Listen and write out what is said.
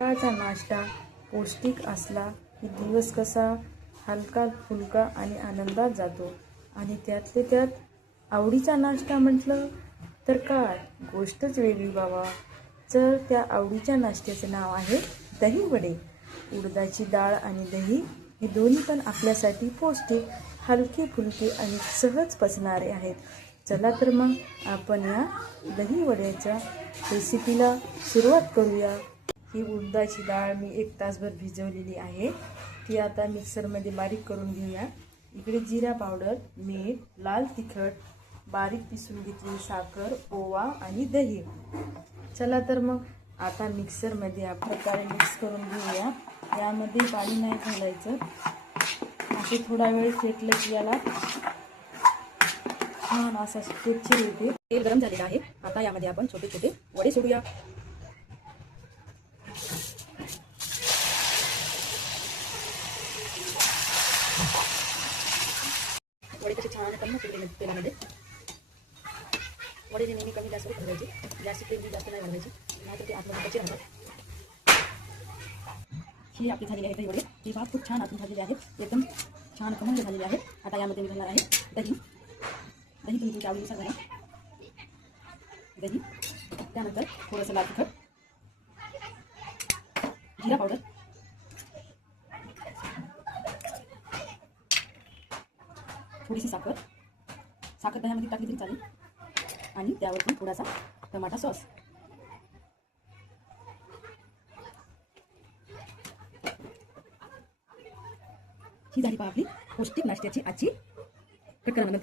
सकाळचा नाश्ता पौष्टिक असला की दिवस कसा हलका फुलका आणि आनंदात जातो. आणि त्यातले त्यात आवडीचा नाश्ता म्हटलं तर काय गोष्टच वेगळी बाबा. तर त्या आवडीच्या नाश्त्याचं नाव आहे दही वडे. उडदाची डाळ आणि दही हे दोन्ही पण आपल्यासाठी पौष्टिक, हलके फुलके आणि सहज पचणारे आहेत. चला तर मग आपण या दही वड्याच्या रेसिपीला सुरुवात करूया. ही उडदाची डाळ मी 1 तासभर भिजवलेली आहे. ती आता मिक्सरमध्ये बारीक करून घेऊया. इकडे जिरा पावडर, मीठ, लाल तिखट, बारीक पिसून घेतलेली साखर, ओवा आणि दही. चला तर मग आता मिक्सरमध्ये या प्रकारे मिक्स करून घेऊया. यामध्ये पाणी नाही घालायचं. असे थोडा वेळ फेटलं की याला छान असा टेक्स्चर येते. तेल गरम झालेलं आहे. आता यामध्ये आपण छोटे छोटे वडे सोडूया. वडे कसे छान कमी तेलामध्ये वडे नेहमी कमी गॅसवर ठेवायचे. गॅसची फ्लेम जास्त नाही वाढवायची, नाहीतर ते आतमध्ये कच्चे राहतात. ही आपली झालेली आहे दही वडे. ही भात खूप छान आतून झालेली आहे, एकदम छान खमंग झालेली आहे. आता यामध्ये मी घालणार आहे दही. दही तुम्ही तुमच्या आवडीनुसार घाला. दही, त्यानंतर थोडंसं लाल तिखट, जिरा पावडर, थोडीशी साखर. साखर दह्यामध्ये टाकली तरी चालेल. आणि त्यावर पण थोडासा टमाटा सॉस. ही झाली पहा आपली पौष्टिक नाश्त्याची आजची. कट करा.